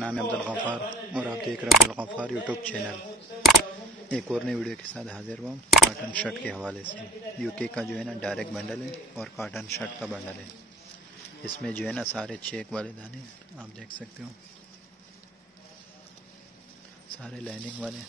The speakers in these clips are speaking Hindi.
नाम है अब्दुल गफ्फार और आप देख रहे हैं अब्दुल गफ्फार यूट्यूब चैनल। एक और नई वीडियो के साथ हाजिर हुआ कॉटन शर्ट के हवाले से। यूके का जो है ना डायरेक्ट बंडल है और कॉटन शर्ट का बंडल है। इसमें जो है ना सारे चेक वाले दाने आप देख सकते हो, सारे लाइनिंग वाले।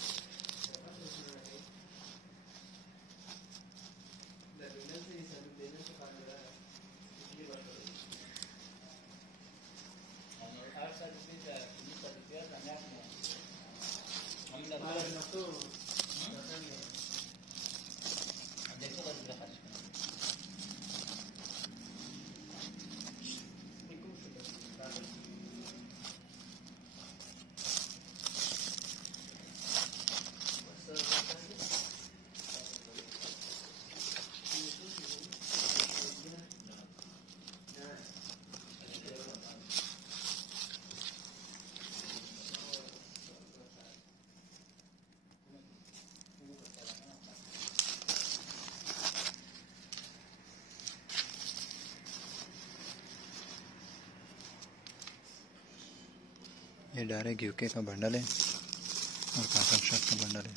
ये डायरेक्ट यूके का बंडल है और कॉटन शर्ट का बंडल है।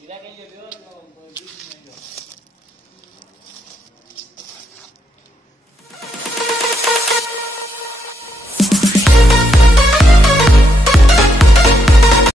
Mira que yo veo, no,